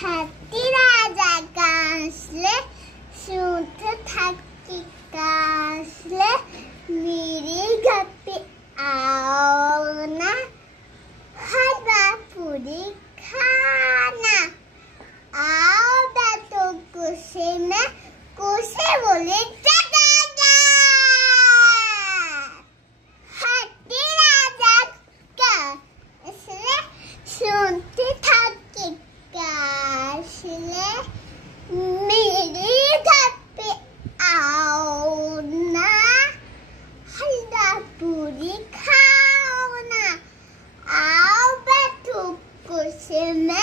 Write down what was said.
Hati raja kansle, sunth thaki kansle, मेरे घर पे आओ ना, हलवा पूरी खाना। आओ बैठो कुर्सी में, कुर्सी बोले जगाजा। हत्ती राजा का इसलिए सुनते थकी कासले, मेरे घर पे आओ ना, हलवा पूरी खाओ ना। आओ बैठो कुर्सी में,